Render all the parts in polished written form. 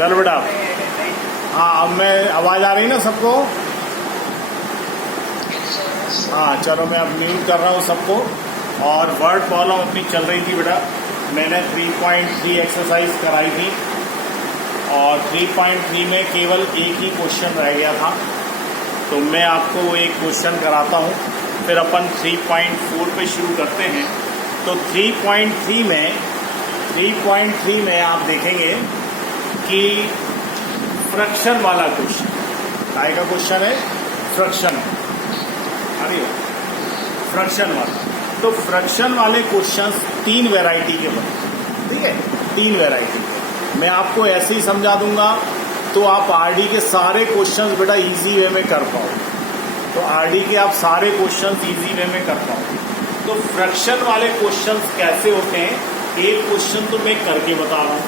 चल बेटा। हाँ अब मैं आवाज़ आ रही ना सबको? हाँ चलो मैं अब म्यूट कर रहा हूँ सबको। और वर्ड प्रॉब्लम अपनी चल रही थी बेटा। मैंने 3.3 एक्सरसाइज कराई थी और 3.3 में केवल एक ही क्वेश्चन रह गया था, तो मैं आपको एक क्वेश्चन कराता हूँ, फिर अपन 3.4 पे शुरू करते हैं। तो 3.3 में आप देखेंगे कि फ्रैक्शन वाला क्वेश्चन, काय का क्वेश्चन है? फ्रैक्शन। अरे फ्रैक्शन वाला। तो फ्रैक्शन वाले क्वेश्चंस 3 वैरायटी के बने, ठीक है? 3 वैरायटी के मैं आपको ऐसे ही समझा दूंगा, तो आप आरडी के सारे क्वेश्चंस बेटा इजी वे में कर पाओ। तो आरडी के आप सारे क्वेश्चंस इजी वे में कर पाओ। तो फ्रैक्शन वाले क्वेश्चंस कैसे होते हैं, एक क्वेश्चन तो मैं करके बता रहा हूँ,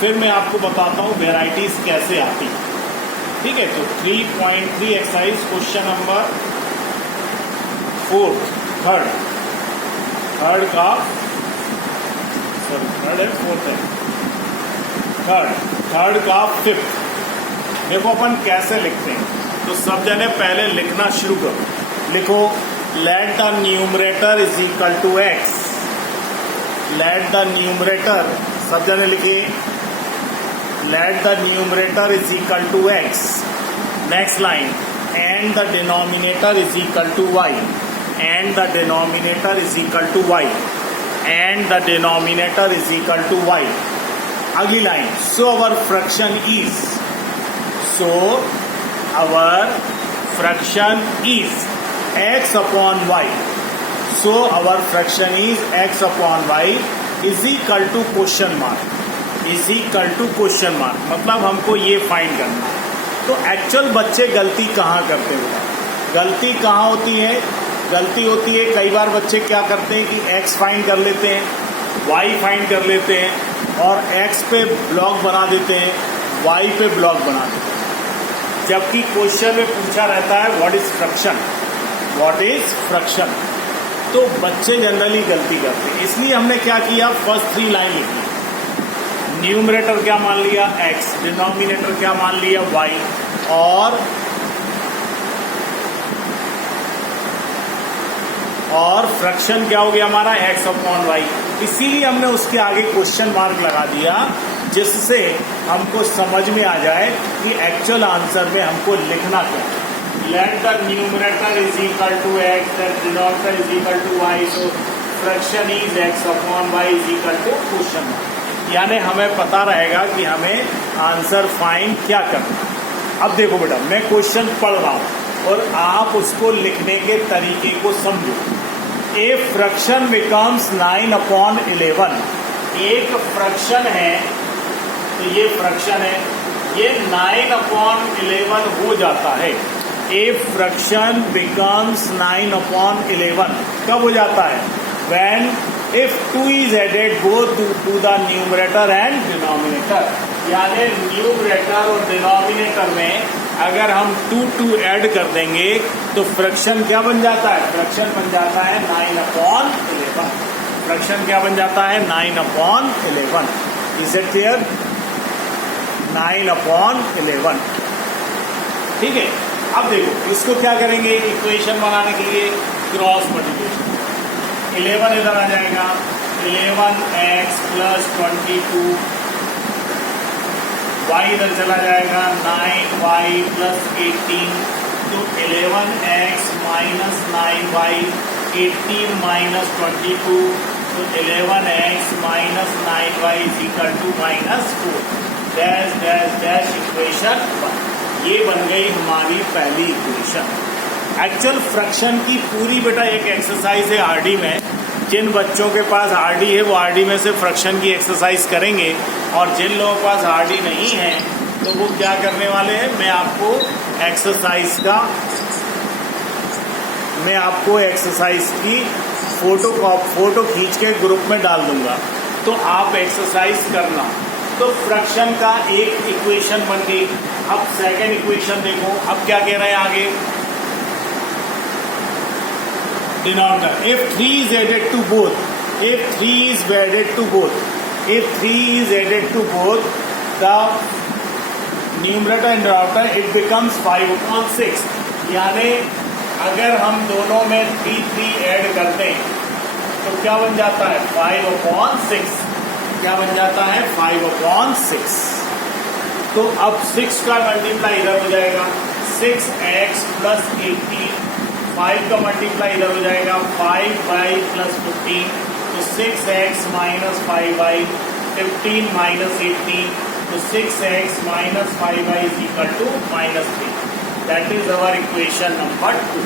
फिर मैं आपको बताता हूँ वेराइटीज कैसे आती है, ठीक है? तो 3.3 एक्सरसाइज क्वेश्चन नंबर 4, थर्ड का, सॉरी थर्ड है, फोर्थ है, थर्ड का 5th। देखो अपन कैसे लिखते हैं, तो सब जने पहले लिखना शुरू करो। लिखो let the numerator is equal to x. Let the numerator, सब जने लिखिए, let the numerator is equal to x. Next line, and the denominator is equal to y. And the denominator is equal to y. And the denominator is equal to y. अगली लाइन, so our fraction is, so our fraction is x upon y. So our fraction is x upon y is equal to question mark. Is equal to question mark. मतलब हमको ये find करना है। तो actual बच्चे गलती कहाँ करते हैं? गलती कहाँ होती है? गलती होती है कई बार बच्चे क्या करते हैं कि x फाइंड कर लेते हैं, y फाइंड कर लेते हैं और x पे ब्लॉक बना देते हैं, y पे ब्लॉक बना देते हैं। जबकि क्वेश्चन में पूछा रहता है what is fraction, what is fraction. तो बच्चे जनरली गलती करते हैं, इसलिए हमने क्या किया, फर्स्ट 3 लाइन लिखी। न्यूमरेटर क्या मान लिया? x, डिनोमिनेटर क्या मान लिया? y, और फ्रैक्शन क्या हो गया हमारा? x upon y। इसीलिए हमने उसके आगे क्वेश्चन मार्क लगा दिया, जिससे हमको समझ में आ जाए कि एक्चुअल आंसर में हमको लिखना क्या है। Let the numerator is equal to x, the denominator is equal to y, so fraction is x upon y is equal to question mark। यानी हमें पता रहेगा कि हमें आंसर फाइंड क्या करना है। अब देखो बेटा, मैं क्वेश्चन पढ़ रहा हूँ और आप उसको लिखने के तरीके को समझो। A fraction becomes 9 upon 11। एक फ्रैक्शन है, तो ये फ्रैक्शन है, ये 9 upon 11 हो जाता है। A fraction becomes 9 upon 11 कब हो जाता है? When if 2 is added both to the numerator and denominator। यानी न्यूमरेटर और डिनोमिनेटर में अगर हम 2 ऐड कर देंगे तो फ्रैक्शन क्या बन जाता है? फ्रैक्शन बन जाता है 9 upon 11। फ्रैक्शन क्या बन जाता है? 9 upon 11। Is it clear? 9 upon 11, ठीक है? अब देखो इसको क्या करेंगे, इक्वेशन बनाने के लिए क्रॉस मल्टीप्लिकेशन। 11 इधर आ जाएगा, 11x प्लस 22, y इधर चला जाएगा, 9y प्लस 18, तो 11x माइनस 9y, 18 माइनस 22, तो 11x minus 9y is equal to -4। Dash dash dash equation 1। ये बन गई हमारी पहली इक्वेशन। एक्चुअल फ्रैक्शन की पूरी बेटा एक एक्सरसाइज है आरडी में। जिन बच्चों के पास आरडी है वो आरडी में से फ्रैक्शन की एक्सरसाइज करेंगे, और जिन लोगों के पास आरडी नहीं है तो वो क्या करने वाले हैं, मैं आपको एक्सरसाइज की फोटो खींच के ग्रुप में डाल दूंगा, तो आप एक्सरसाइज करना। तो फ्रैक्शन का एक इक्वेशन बन गई। अब सेकेंड इक्वेशन देखो, अब क्या कह रहे हैं आगे, denominator if 3 is added to both, if 3 is added to both, if 3 is added to both, the numerator and denominator it becomes 5/6। यानी अगर हम दोनों में 3 ऐड करते हैं तो क्या बन जाता है 5/6। क्या बन जाता है 5/6। तो अब 6 का मल्टीप्लाई इधर हो जाएगा 6x + 18। 5 का मल्टीप्लाई इधर हो जाएगा 5y + 15। तो 6x - 5y 15 - 18। तो 6x - 5y = -3। That is our equation number 2.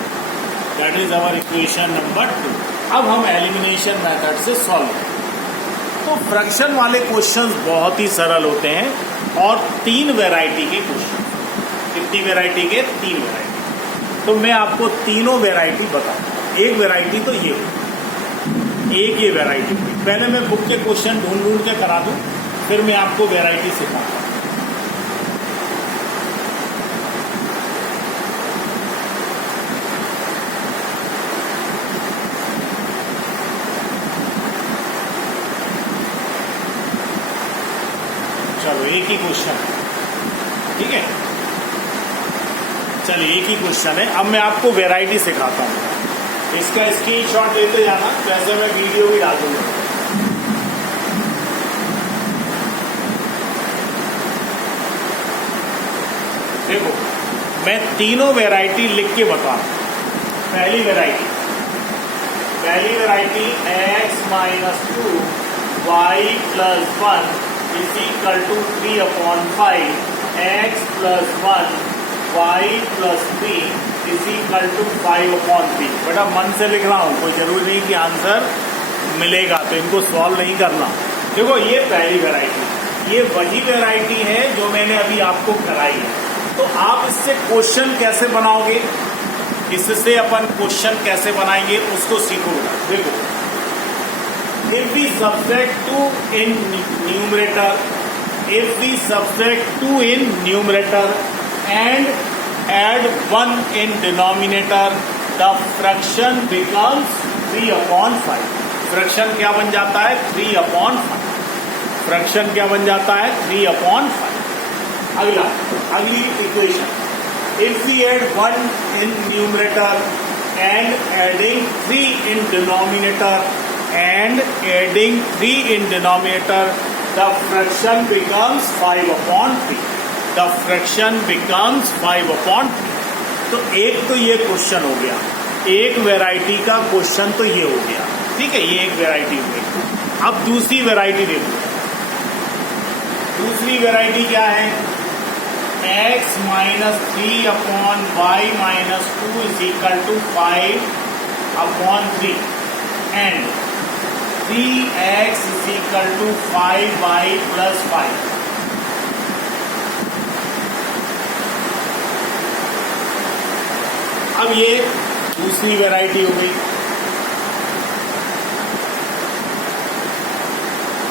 That is our equation number 2. अब हम एलिमिनेशन मेथड से सॉल्व करें। तो फ्रैक्शन वाले क्वेश्चंस बहुत ही सरल होते हैं और 3 वैरायटी के क्वेश्चन। कितनी वैरायटी के? 3 वैरायटी। तो मैं आपको तीनों वैरायटी बताऊंगा। एक वैरायटी तो ये हो, एक ये वैरायटी। पहले मैं बुक के क्वेश्चन ढूंढ के करा दूं, फिर मैं आपको वैरायटी सिखाऊंगा। चलो एक ही क्वेश्चन है, ठीक है। चलिए एक ही क्वेश्चन है। अब मैं आपको वैरायटी सिखाता हूँ। इसका स्क्रीनशॉट लेते जाना, वैसे मैं वीडियो भी डाल दूंगा। देखो मैं तीनों वैरायटी लिख के बता रहा हूँ। पहली variety x - 2 y + 1 = 3/5 x + 1 y + 3 = 5/3। बेटा मन से लिख रहा हूँ, कोई जरूरी नहीं कि आंसर मिलेगा, तो इनको सॉल्व नहीं करना। देखो ये पहली वैरायटी, ये वही वैरायटी है जो मैंने अभी आपको कराई है। तो आप इससे क्वेश्चन कैसे बनाओगे, इससे अपन क्वेश्चन कैसे बनाएंगे उसको सीखोगे। देखो if we subtract 2 in numerator and add 1 in denominator, the fraction becomes 3/5। Fraction क्या बन जाता है 3/5। फ्रैक्शन क्या बन जाता है 3/5। अगली equation, if we add 1 in numerator and adding 3 in denominator the fraction becomes 5/3। The fraction becomes 5/3। तो एक तो ये क्वेश्चन हो गया, एक वैरायटी का क्वेश्चन तो ये हो गया, ठीक है। ये एक वैरायटी हो गई। अब दूसरी वैरायटी देखो। दूसरी वैरायटी क्या है? x - 3/y - 2 = 5/3 and 3x = 5y + 5। अब ये दूसरी वैरायटी हो गई।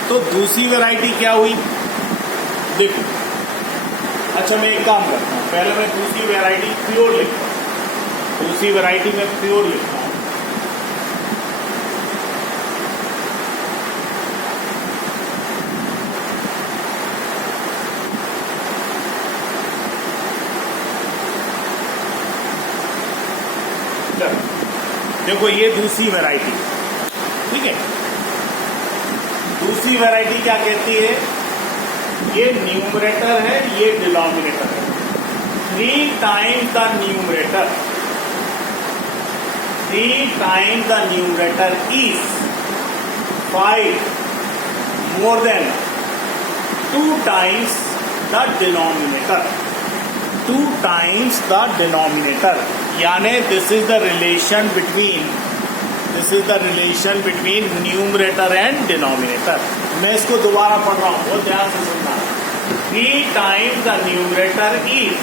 तो दूसरी वैरायटी क्या हुई देखो। अच्छा मैं एक काम करता हूँ, पहले मैं दूसरी वैरायटी प्योर लिखता हूँ। दूसरी वैरायटी में प्योर लिखता हूँ। देखो ये दूसरी वैरायटी, ठीक है। दूसरी वैरायटी क्या कहती है? ये न्यूमरेटर है, ये डिनोमिनेटर है। 3 times the numerator is 5 more than 2 times the denominator। 2 times the denominator, यानी this is the relation between numerator and denominator। मैं इसको दोबारा पढ़ रहा हूँ, बहुत ध्यान से सुनना। 3 times the numerator is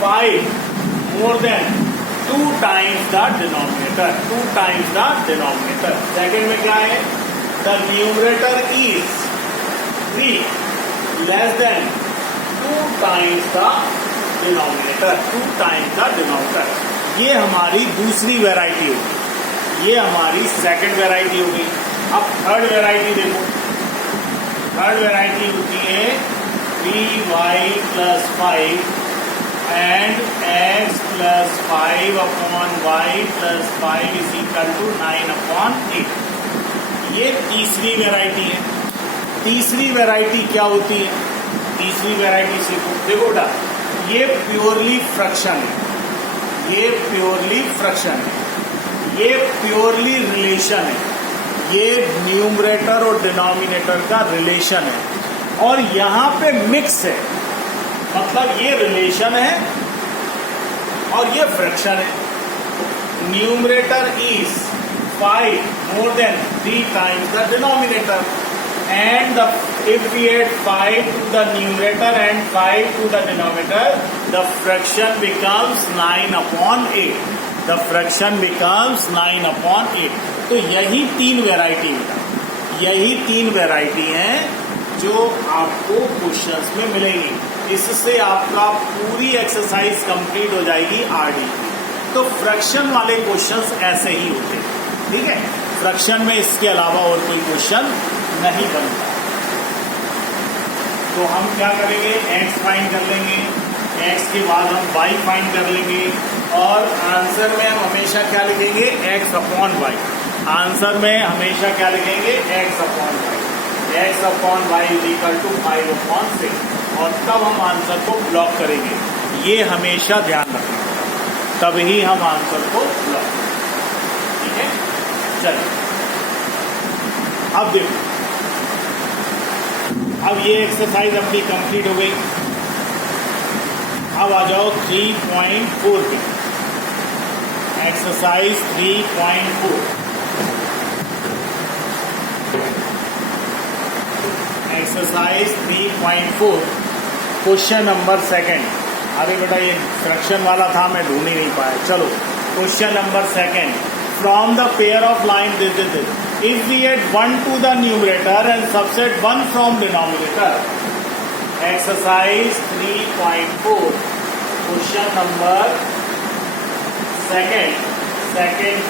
5 more than 2 times the denominator। 2 times the denominator। Second में क्या है? The numerator is 3 less than 2 times the denominator। 2 times the denominator। ये हमारी दूसरी वैरायटी होगी, ये हमारी सेकंड वैरायटी हो गई। अब थर्ड वैरायटी देखो। थर्ड वैरायटी होती है 3y plus 5 and x plus 5 upon y plus 5 is equal to 9 upon 8. ये तीसरी वैरायटी है। तीसरी वैरायटी क्या होती है? तीसरी वैरायटी सीखो। देखो बेटा, ये प्योरली फ्रैक्शन है, ये प्योरली फ्रैक्शन है, ये प्योरली रिलेशन है, ये न्यूमरेटर और डिनोमिनेटर का रिलेशन है, और यहाँ पे मिक्स है, मतलब ये रिलेशन है और ये फ्रैक्शन है। Numerator is 5 more than 3 times the denominator, and if we add 5 to the numerator and 5 to the denominator, the fraction becomes 9 upon 8. The fraction becomes 9 upon 8. तो यही तीन वैरायटी है, यही तीन वैरायटी हैं जो आपको क्वेश्चंस में मिलेंगी। इससे आपका पूरी एक्सरसाइज कंप्लीट हो जाएगी आरडी। तो फ्रैक्शन वाले क्वेश्चंस ऐसे ही होते हैं, ठीक है। फ्रैक्शन में इसके अलावा और कोई क्वेश्चन नहीं बनता। तो हम क्या करेंगे, x फाइंड कर लेंगे, x के बाद हम y फाइंड कर लेंगे, और आंसर में हम हमेशा क्या लिखेंगे, x अपॉन y। आंसर में हमेशा क्या लिखेंगे, x upon y। x upon y is equal to 5 upon 6, और तब हम आंसर को ब्लॉक करेंगे। ये हमेशा ध्यान रखना, तभी हम आंसर को ब्लॉक करेंगे, ठीक है। चलिए अब देखो, अब ये एक्सरसाइज अपनी कंप्लीट हो गई। अब आ जाओ 3.4 पे, exercise 3.4। Exercise 3.4 question number second. अरे बेटा ये फ्रैक्शन वाला था, मैं ढूंढ ही नहीं पाया। चलो question number second. From the pair of line this, if we add 1 to the numerator and subtract 1 from denominator, exercise 3.4 question number second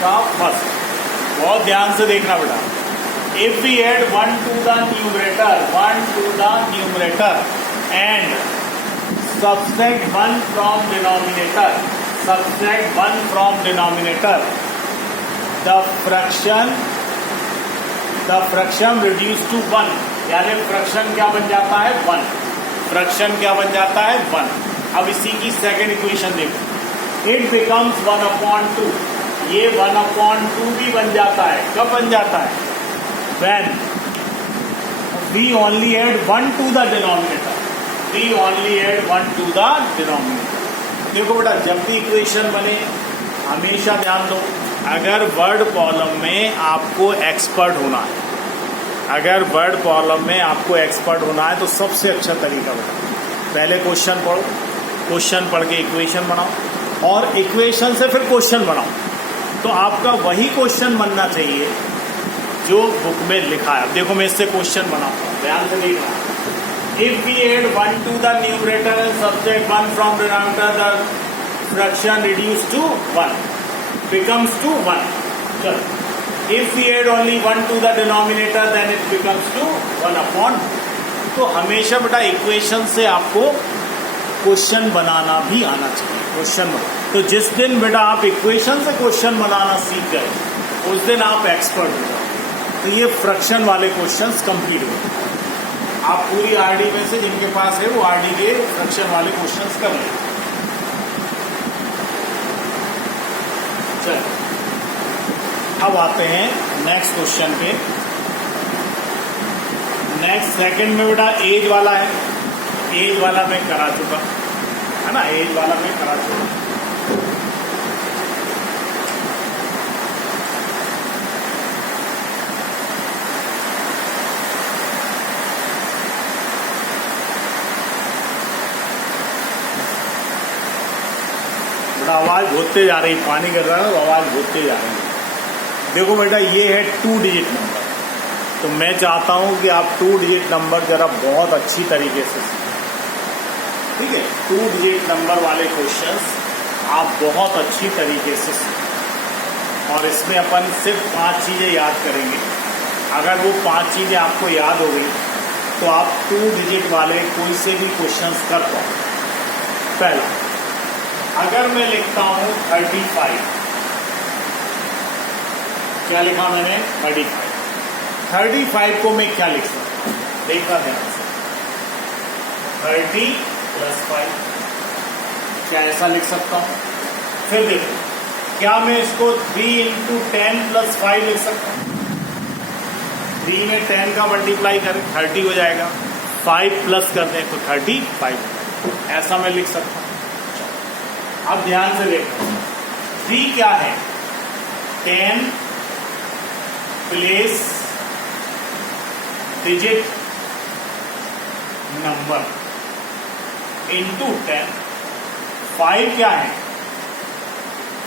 का फर्स्ट। बहुत ध्यान से देखना बेटा। If we add 1 to the numerator and subtract 1 from denominator, the fraction reduced to 1, यानी fraction क्या बन जाता है, 1। फ्रैक्शन क्या बन जाता है, 1। अब इसी की सेकंड इक्वेशन देखो, इट बिकम्स 1 अपॉन 2। ये 1 अपॉन 2 भी बन जाता है। कब बन जाता है, when we only add 1 to the denominator, we only add 1 to the denominator। देखो बेटा, जब भी इक्वेशन बने हमेशा ध्यान दो, अगर वर्ड प्रॉब्लम में आपको एक्सपर्ट होना है, अगर वर्ड प्रॉब्लम में आपको एक्सपर्ट होना है तो सबसे अच्छा तरीका बताओ, पहले क्वेश्चन पढ़ो, क्वेश्चन पढ़ के इक्वेशन बनाओ, और इक्वेशन से फिर क्वेश्चन बनाओ। तो आपका वही क्वेश्चन बनना चाहिए जो बुक में लिखा है। देखो मैं इससे क्वेश्चन बनाता हूँ, ध्यान से देखना। If we add 1 to the numerator and subtract 1 from denominator, the fraction reduce to 1 becomes to 1. चलो, if we add only 1 to the denominator then it becomes to 1 upon 2. तो हमेशा बेटा इक्वेशन से आपको क्वेश्चन बनाना भी आना चाहिए। क्वेश्चन तो जिस दिन बेटा आप इक्वेशन से क्वेश्चन बनाना सीख गए, उस दिन आप एक्सपर्ट हो जाओ। तो ये फ्रैक्शन वाले क्वेश्चंस कंप्लीट हो। आप पूरी आरडी में से जिनके पास है वो आरडी के फ्रैक्शन वाले क्वेश्चंस कर लें। अब आते हैं नेक्स्ट क्वेश्चन पे। नेक्स्ट सेकंड में बेटा एज वाला है, एज वाला मैं करा चुका है ना, एज वाला मैं करा चुका। आवाज भूतते जा रही, पानी गिर रहा है तो आवाज भूतते जा रही है। देखो बेटा ये है 2 डिजिट नंबर, तो मैं चाहता हूं कि आप 2 डिजिट नंबर जरा बहुत अच्छी तरीके से सीखें, ठीक है। 2 डिजिट नंबर वाले क्वेश्चंस आप बहुत अच्छी तरीके से सीखें, और इसमें अपन सिर्फ 5 चीजें याद करेंगे। अगर वो 5 चीजें आपको याद हो गई तो आप 2 डिजिट वाले कोई से भी क्वेश्चंस कर पाओ। पहला, अगर मैं लिखता हूं 35, क्या लिखा मैंने? 35 को मैं क्या लिख सकता हूं? देखा ध्यान से, 30 + 5, क्या ऐसा लिख सकता हूं? फिर देखो, क्या मैं इसको 3 × 10 + 5 लिख सकता हूं? 3 में 10 का मल्टीप्लाई करें 30 हो जाएगा, 5 प्लस कर दें तो 35, ऐसा मैं लिख सकता हूं। अब ध्यान से देखो, 3 क्या है? 10 प्लेस डिजिट नंबर इंटू 10। 5 क्या है?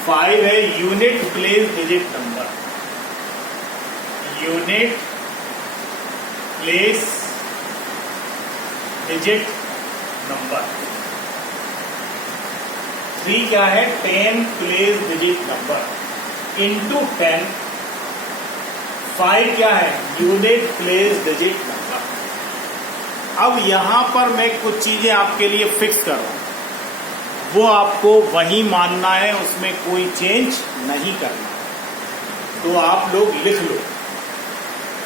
5 है unit place digit number, unit place digit number. 3 क्या है? 10 प्लेस डिजिट नंबर इंटू 10। 5 क्या है? Unit place digit number. अब यहां पर मैं कुछ चीजें आपके लिए फिक्स कर रहा हूं, वो आपको वही मानना है, उसमें कोई चेंज नहीं करना। तो आप लोग लिख लो,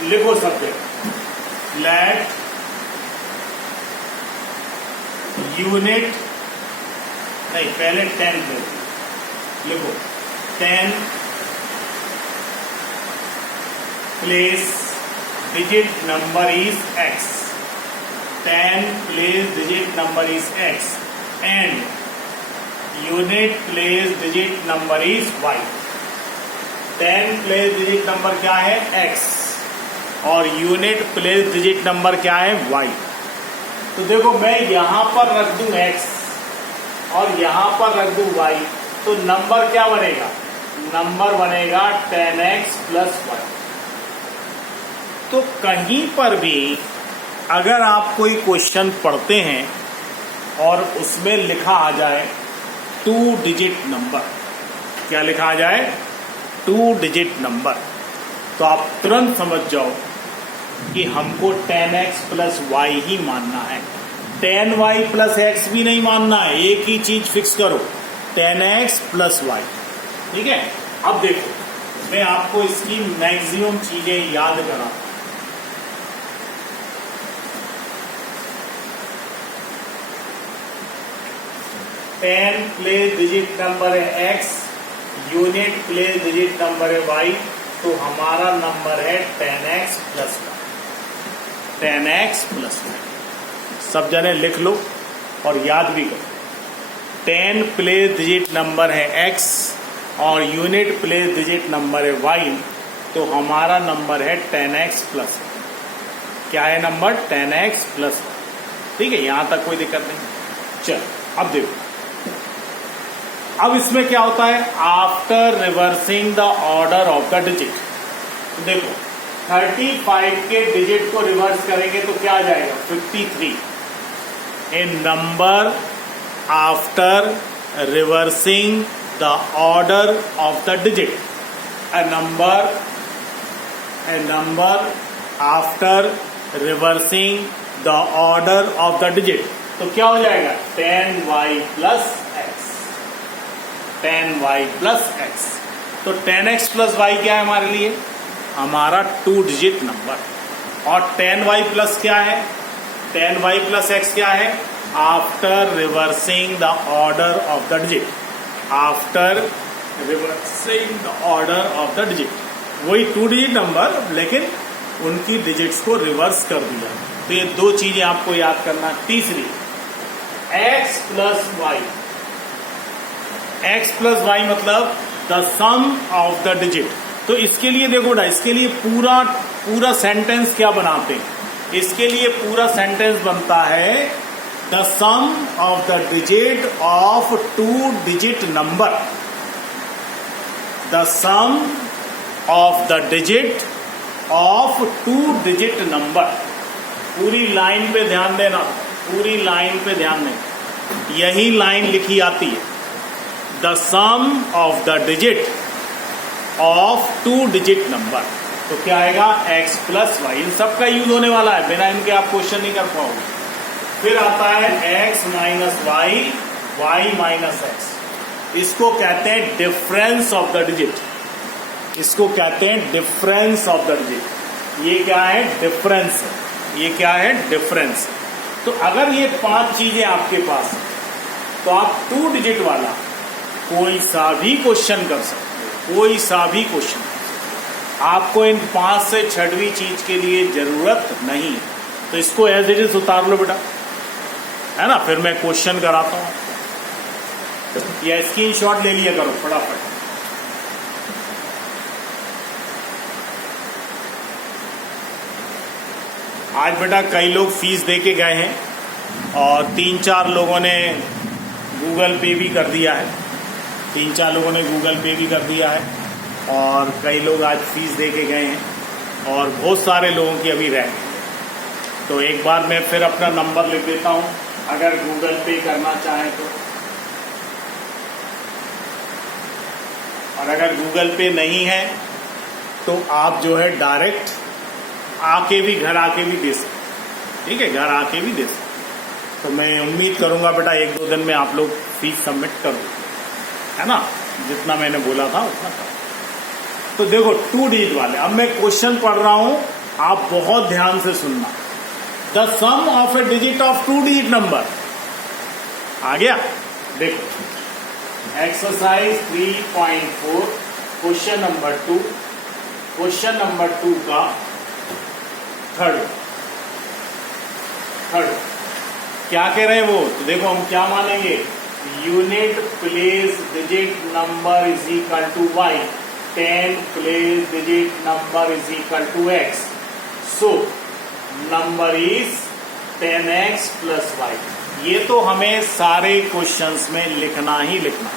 लिखो सब्जेक्ट, लेट यूनिट, नहीं पहले 10 लिखो, 10 place digit number is x, 10 place digit number is x and unit place digit number is y। 10 place digit number क्या है? x और यूनिट प्लेस डिजिट नंबर क्या है? y। तो देखो, मैं यहां पर रख दूं x और यहां पर रख दूं y, तो नंबर क्या बनेगा? नंबर बनेगा 10x + y। तो कहीं पर भी अगर आप कोई क्वेश्चन पढ़ते हैं और उसमें लिखा आ जाए 2 डिजिट नंबर, क्या लिखा आ जाए? 2 डिजिट नंबर, तो आप तुरंत समझ जाओ कि हमको 10x + y ही मानना है, 10y + x भी नहीं मानना है। एक ही चीज फिक्स करो, 10x + y। ठीक है? अब देखो, मैं आपको इसकी मैक्सिमम चीजें याद करा। टेन प्लेस डिजिट नंबर है x, unit place digit number है y, तो हमारा नंबर है 10x + y। 10x + y सब जने लिख लो और याद भी करो। 10 प्लेस डिजिट नंबर है x और यूनिट प्लेस डिजिट नंबर है y, तो हमारा नंबर है 10x + y। क्या है नंबर? 10x + y। ठीक है, यहां तक कोई दिक्कत नहीं। चल, अब देखो, अब इसमें क्या होता है? After reversing the order of the digit, देखो 35 के डिजिट को रिवर्स करेंगे तो क्या आ जाएगा? 53। A number after reversing the order of the digit, a number after reversing the order of the digit, तो क्या हो जाएगा? 10y + x, 10y + x। तो 10x + y क्या है हमारे लिए? हमारा 2 डिजिट नंबर। और 10y + क्या है? 10y + x क्या है? After reversing the order of the digit, after reversing the order of the digit, वही 2 डिजिट नंबर, लेकिन उनकी डिजिट्स को रिवर्स कर दिया। तो ये 2 चीजें आपको याद करना। तीसरी, x + y, x + y मतलब the sum of the digit. तो इसके लिए देखो ना, इसके लिए पूरा सेंटेंस क्या बनाते हैं? इसके लिए पूरा सेंटेंस बनता है the sum of the digit of 2 digit number, the sum of the digit of 2 digit number. पूरी लाइन पे ध्यान देना, पूरी लाइन पे ध्यान देना, यही लाइन लिखी आती है, the sum of the digit of 2 digit number. तो क्या आएगा x प्लस वाई। इन सब का यूज होने वाला है, बिना इनके आप क्वेश्चन नहीं कर पाओगे। फिर आता है x minus y, y minus x. इसको कहते हैं डिफरेंस ऑफ द डिजिट, इसको कहते हैं डिफरेंस ऑफ द डिजिट। ये क्या है? डिफरेंस है। ये क्या है? डिफरेंस। तो अगर ये 5 चीजें आपके पास हैं, तो आप 2 डिजिट वाला कोई सा भी क्वेश्चन कर सकते हो, कोई सा भी क्वेश्चन। आपको इन 5 से 6वीं चीज के लिए जरूरत नहीं, तो इसको एज इट इज उतार लो बेटा, है ना। फिर मैं क्वेश्चन कराता हूं, या स्क्रीनशॉट ले लिया करो फटाफट। आज बेटा कई लोग फीस दे के गए हैं और 3-4 लोगों ने गूगल पे भी कर दिया है, 3-4 लोगों ने गूगल पे भी कर दिया है, और कई लोग आज फीस दे के गए हैं और बहुत सारे लोगों की अभी रह गई। तो एक बार मैं फिर अपना नंबर लिख देता हूं, अगर गूगल पे करना चाहें तो। और अगर गूगल पे नहीं है तो आप जो है डायरेक्ट आके भी, घर आके भी दे सकते, ठीक है, घर आके भी दे सकते। तो मैं उम्मीद करूंगा बेटा 1-2 दिन में आप लोग फीस सबमिट कर दो, है ना, जितना मैंने बोला था उतना कर। तो देखो 2 डिजिट वाले, अब मैं क्वेश्चन पढ़ रहा हूं, आप बहुत ध्यान से सुनना। The sum of a digit of 2 digit number आ गया। देखो exercise 3.4 question number 2, question number 2 का थर्ड क्या कह रहे हैं वो, तो देखो हम क्या मानेंगे, unit place digit number is equal to y, 10 place digit number is equal to x, so number is 10x plus y. ये तो हमें सारे क्वेश्चंस में लिखना ही लिखना,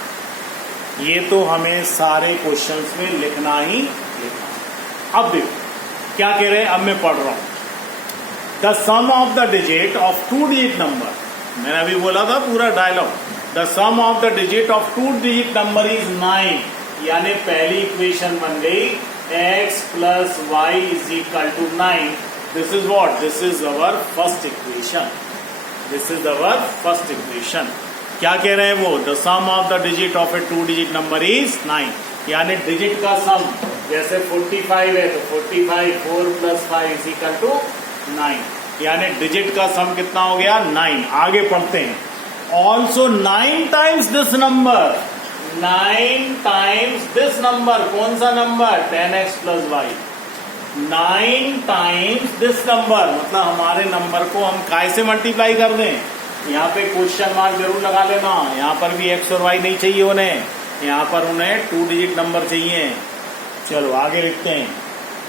ये तो हमें सारे क्वेश्चंस में लिखना ही लिखना। अब देखो क्या कह रहे हैं, अब मैं पढ़ रहा हूं। The sum of the digit of 2 digit number, मैंने अभी बोला था पूरा dialogue, the sum of the digit of 2 digit number is 9, यानी पहली इक्वेशन बन गई x plus y is equal to 9। This is what, this is our first equation, this is our first equation. क्या कह रहे हैं वो, the sum of the digit of a 2 digit number is 9, यानी डिजिट का सम, जैसे 45 है तो 45, 4 प्लस 5 इज इक्वल टू 9, यानी डिजिट का सम कितना हो गया, 9। आगे पढ़ते हैं। Also 9 times this number, 9 times this number, कौन सा number, 10x plus y. 9 times this number, मतलब हमारे नंबर को हम काय से मल्टीप्लाई कर दें, यहाँ पे क्वेश्चन मार्क जरूर लगा लेना, यहाँ पर भी x और y नहीं चाहिए उन्हें, यहाँ पर उन्हें 2 डिजिट नंबर चाहिए। चलो आगे लिखते हैं।